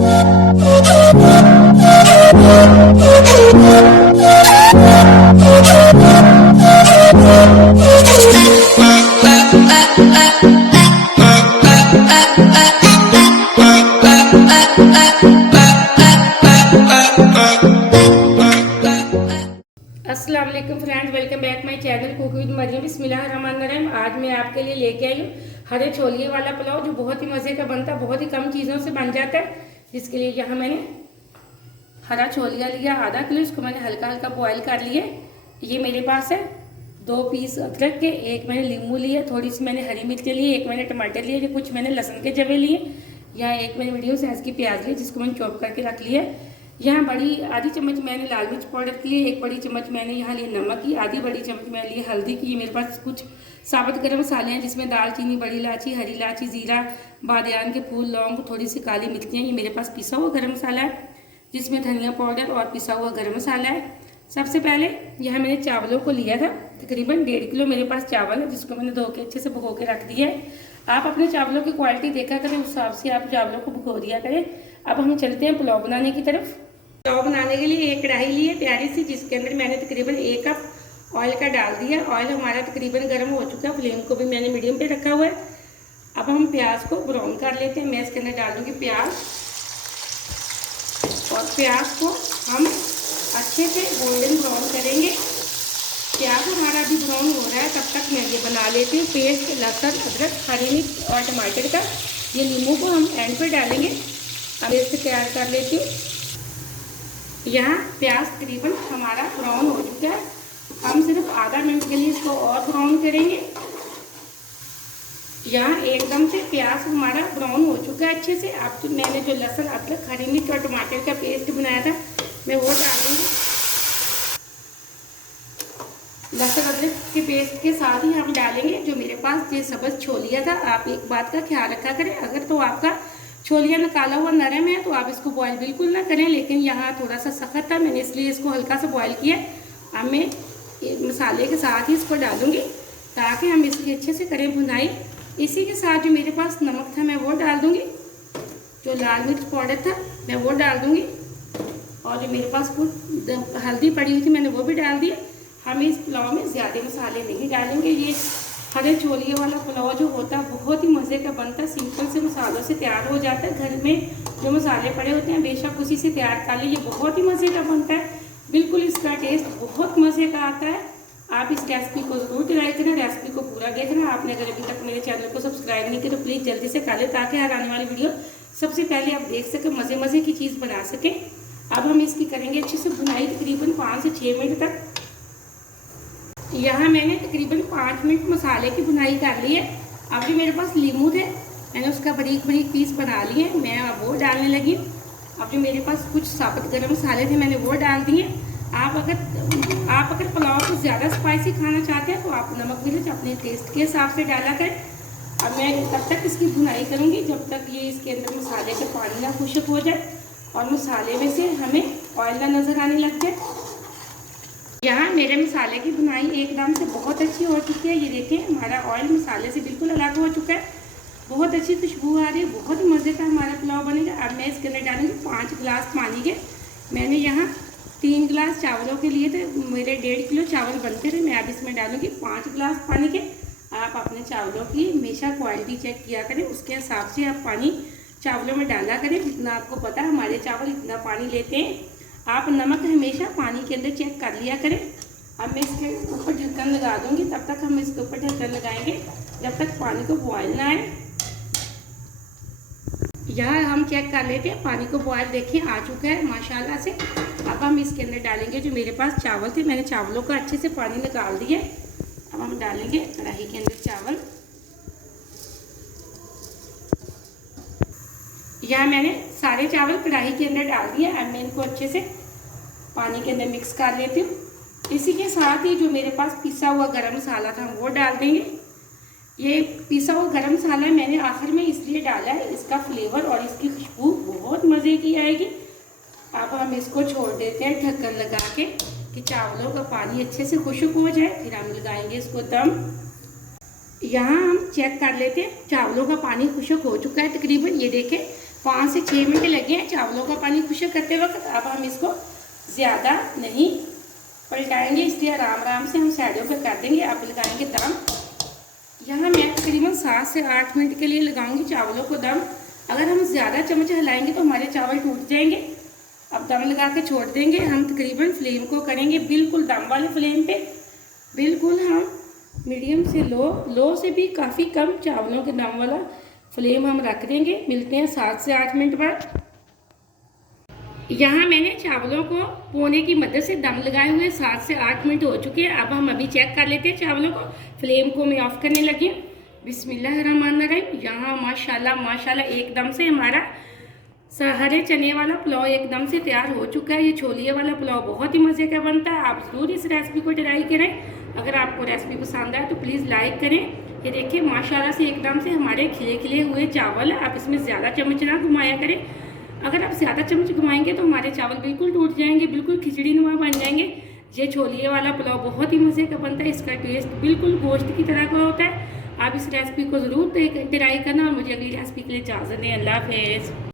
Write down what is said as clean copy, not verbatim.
अस्सलाम वालेकुम friends, welcome back my channel cook with Mariam. बिस्मिल्लाहिर्रहमानिर्रहीम। आज मैं आपके लिए लेके आई हूँ हरे छोलिए वाला पुलाव, जो बहुत ही मज़े का बनता है, बहुत ही कम चीज़ों से बन जाता है। जिसके लिए यहाँ मैंने हरा छोलिया लिया आधा किलो, इसको मैंने हल्का हल्का बॉयल कर लिया। ये मेरे पास है 2 पीस अदरक के, एक मैंने नींबू लिया, थोड़ी सी मैंने हरी मिर्चें लिए, एक मैंने टमाटर लिए, कुछ मैंने लहसुन के जवे लिए, यहाँ एक मैंने मीडियम साइज़ की प्याज ली जिसको मैंने चॉप करके रख लिया। यहाँ बड़ी आधी चम्मच मैंने लाल मिर्च पाउडर की लिए, 1 बड़ी चम्मच मैंने यहाँ लिए नमक की, आधी बड़ी चम्मच मैंने लिए हल्दी की। मेरे पास कुछ साबुत गरम मसाले हैं जिसमें दालचीनी, बड़ी इलायची, हरी इलायची, जीरा, बादियान के फूल, लौंग, थोड़ी सी काली मिर्चियाँ। ये मेरे पास पिसा हुआ गरम मसाला है जिसमें धनिया पाउडर और पिसा हुआ गरम मसाला है। सबसे पहले यहाँ मैंने चावलों को लिया था, तकरीबन 1.5 किलो मेरे पास चावल है जिसको मैंने धो के अच्छे से भिगो के रख दिया है। आप अपने चावलों की क्वालिटी देखा करें, उस हिसाब से आप चावलों को भिगो दिया करें। अब हम चलते हैं पुलाव बनाने की तरफ। पुलाव बनाने के लिए एक कढ़ाई ली है प्यारी सी, जिसके अंदर मैंने तकरीबन 1 कप ऑयल का डाल दिया। ऑयल हमारा तकरीबन गर्म हो चुका है, फ्लेम को भी मैंने मीडियम पे रखा हुआ है। अब हम प्याज को ब्राउन कर लेते हैं। मैं इसके अंदर डाल दूँगी प्याज, और प्याज को हम अच्छे से गोल्डन ब्राउन करेंगे। प्याज हमारा भी ब्राउन हो रहा है, तब तक मैं ये बना लेती हूँ पेस्ट लहसुन, अदरक, हरी मिर्च और टमाटर का। ये नींबू को हम एंड पे डालेंगे। अब इससे तैयार कर लेती हूँ। यहाँ प्याज तकरीबन हमारा ब्राउन हो चुका है, हम सिर्फ आधा मिनट के लिए इसको और ब्राउन करेंगे। यहाँ एकदम से प्याज हमारा ब्राउन हो चुका है अच्छे से। अब मैंने जो लहसुन, अदरक, हरी मिर्च और टमाटर का पेस्ट बनाया था मैं वो डाल दूँगी। लहसुन अदरक के पेस्ट के साथ ही हम डालेंगे जो मेरे पास ये सब्ज़ छोलिया था। आप एक बात का ख्याल रखा करें, अगर तो आपका छोलिया निकाला हुआ नरम है तो आप इसको बॉयल बिल्कुल ना करें, लेकिन यहाँ थोड़ा सा सख्त था, मैंने इसलिए इसको हल्का सा बॉयल किया। अब मैं मसाले के साथ ही इसको डालूँगी ताकि हम इसकी अच्छे से करें भुनाई। इसी के साथ जो मेरे पास नमक था मैं वो डाल दूँगी, जो लाल मिर्च पाउडर था मैं वो डाल दूँगी, और जो मेरे पास कुछ हल्दी पड़ी हुई थी मैंने वो भी डाल दी। हम इस पुलाव में ज़्यादा मसाले नहीं डालेंगे। ये हरे छोलिए वाला पुलाव जो होता है बहुत ही मज़े का बनता है, सिंपल से मसालों से तैयार हो जाता है। घर में जो मसाले पड़े होते हैं बेशक उसी से तैयार कर लीजिए, बहुत ही मज़े का बनता है। बिल्कुल इसका टेस्ट बहुत मज़े का आता है। आप इस रेसिपी को ज़रूर ट्राई करें, रेसिपी को पूरा देखना। आपने अगर अभी तक मेरे चैनल को सब्सक्राइब नहीं किया तो प्लीज़ जल्दी से कर लें, ताकि हर आने वाली वीडियो सबसे पहले आप देख सकें, मज़े मज़े की चीज़ बना सकें। अब हम इसकी करेंगे अच्छे से भुनाई, तकरीबन 5 से 6 मिनट तक। यहाँ मैंने तकरीबन 5 मिनट मसाले की भुनाई कर ली है। अब जो मेरे पास नींबू थे मैंने उसका बारीक बारीक पीस बना लिए, मैं अब वो डालने लगी। अब जो मेरे पास कुछ साबुत गरम मसाले थे मैंने वो डाल दिए। आप अगर पुलाव को ज़्यादा स्पाइसी खाना चाहते हैं तो आप नमक मिर्च अपने टेस्ट के हिसाब से डाला करें। अब मैं तब तक इसकी भुनाई करूँगी जब तक ये इसके अंदर मसाले का पानी ना खुश्क हो जाए और मसाले में से हमें ऑयल ना नज़र आने लग जाए। यहाँ मेरे मसाले की भुनाई एकदम से बहुत अच्छी हो चुकी है। ये देखें हमारा ऑयल मसाले से बिल्कुल अलग हो चुका है, बहुत अच्छी खुशबू आ रही है, बहुत ही मज़े का हमारा पुलाव बनेगा। अब मैं इसके अंदर डालूँगी 5 गिलास पानी के। मैंने यहाँ 3 गिलास चावलों के लिए थे, मेरे 1.5 किलो चावल बनते थे। मैं अब इसमें डालूँगी 5 गिलास पानी के। आप अपने चावलों की हमेशा क्वालिटी चेक किया करें, उसके हिसाब से आप पानी चावलों में डाला करें। जितना आपको पता है हमारे चावल इतना पानी लेते हैं। आप नमक हमेशा पानी के अंदर चेक कर लिया करें। अब मैं इसके ऊपर ढक्कन लगा दूंगी, तब तक हम इसके ऊपर ढक्कन लगाएंगे जब तक पानी को बॉयल ना आए। यहाँ हम चेक कर लेते हैं, पानी को बॉयल देखिए आ चुका है माशाल्लाह से। अब हम इसके अंदर डालेंगे जो मेरे पास चावल थे, मैंने चावलों का अच्छे से पानी निकाल दिया। अब हम डालेंगे कढ़ाई के अंदर चावल। यहाँ मैंने सारे चावल कढ़ाई के अंदर डाल दिए। अब मैं इनको अच्छे से पानी के अंदर मिक्स कर लेती हूँ। इसी के साथ ही जो मेरे पास पिसा हुआ गरम मसाला था वो डाल देंगे। ये पिसा हुआ गरम मसाला मैंने आखिर में इसलिए डाला है, इसका फ्लेवर और इसकी खुशबू बहुत मज़े की आएगी। अब हम इसको छोड़ देते हैं ढक्कन लगा के कि चावलों का पानी अच्छे से खुश्क हो जाए, फिर हम लगाएंगे इसको दम। यहाँ हम चेक कर लेते हैं, चावलों का पानी खुश्क हो चुका है तकरीबन। ये देखें 5 से 6 मिनट लगे हैं चावलों का पानी खुश्क करते वक्त। अब हम इसको ज़्यादा नहीं पलटाएंगे, इसलिए आराम आराम से हम साइडों पर कर देंगे। अब लगाएंगे दम। यहाँ मैं तकरीबन 7 से 8 मिनट के लिए लगाऊंगी चावलों को दम। अगर हम ज़्यादा चम्मच हिलाएंगे तो हमारे चावल टूट जाएंगे। अब दम लगा के छोड़ देंगे। हम तकरीबन फ्लेम को करेंगे बिल्कुल दम वाले फ्लेम पे, बिल्कुल हम मीडियम से लो से भी काफ़ी कम चावलों के दम वाला फ्लेम हम रख देंगे। मिलते हैं 7 से 8 मिनट बाद। यहाँ मैंने चावलों को पोने की मदद से दम लगाए हुए 7 से 8 मिनट हो चुके हैं। अब हम अभी चेक कर लेते हैं चावलों को। फ्लेम को मैं ऑफ करने लगी हूँ। बिस्मिल्लाहिर्रहमानिर्रहीम। यहाँ माशाल्लाह एकदम से हमारा हरे चने वाला पुलाव एकदम से तैयार हो चुका है। ये छोलिए वाला पुलाव बहुत ही मज़े का बनता है। आप ज़रूर इस रेसिपी को ट्राई करें। अगर आपको रेसिपी पसंद आए तो प्लीज़ लाइक करें। ये देखिए माशाल्लाह से एकदम से हमारे खिले खिले हुए चावल। आप इसमें ज़्यादा चम्मच ना घुमाया करें। अगर आप ज़्यादा चम्मच घुमाएंगे तो हमारे चावल बिल्कुल टूट जाएंगे, बिल्कुल खिचड़ी नुमा बन जाएंगे। ये छोलिए वाला पुलाव बहुत ही मज़े का बनता है। इसका टेस्ट बिल्कुल गोश्त की तरह का होता है। आप इस रेसिपी को ज़रूर ट्राई करना और मुझे अगली रेसिपी के लिए इजाज़त दें। अल्लाह हाफ़िज़।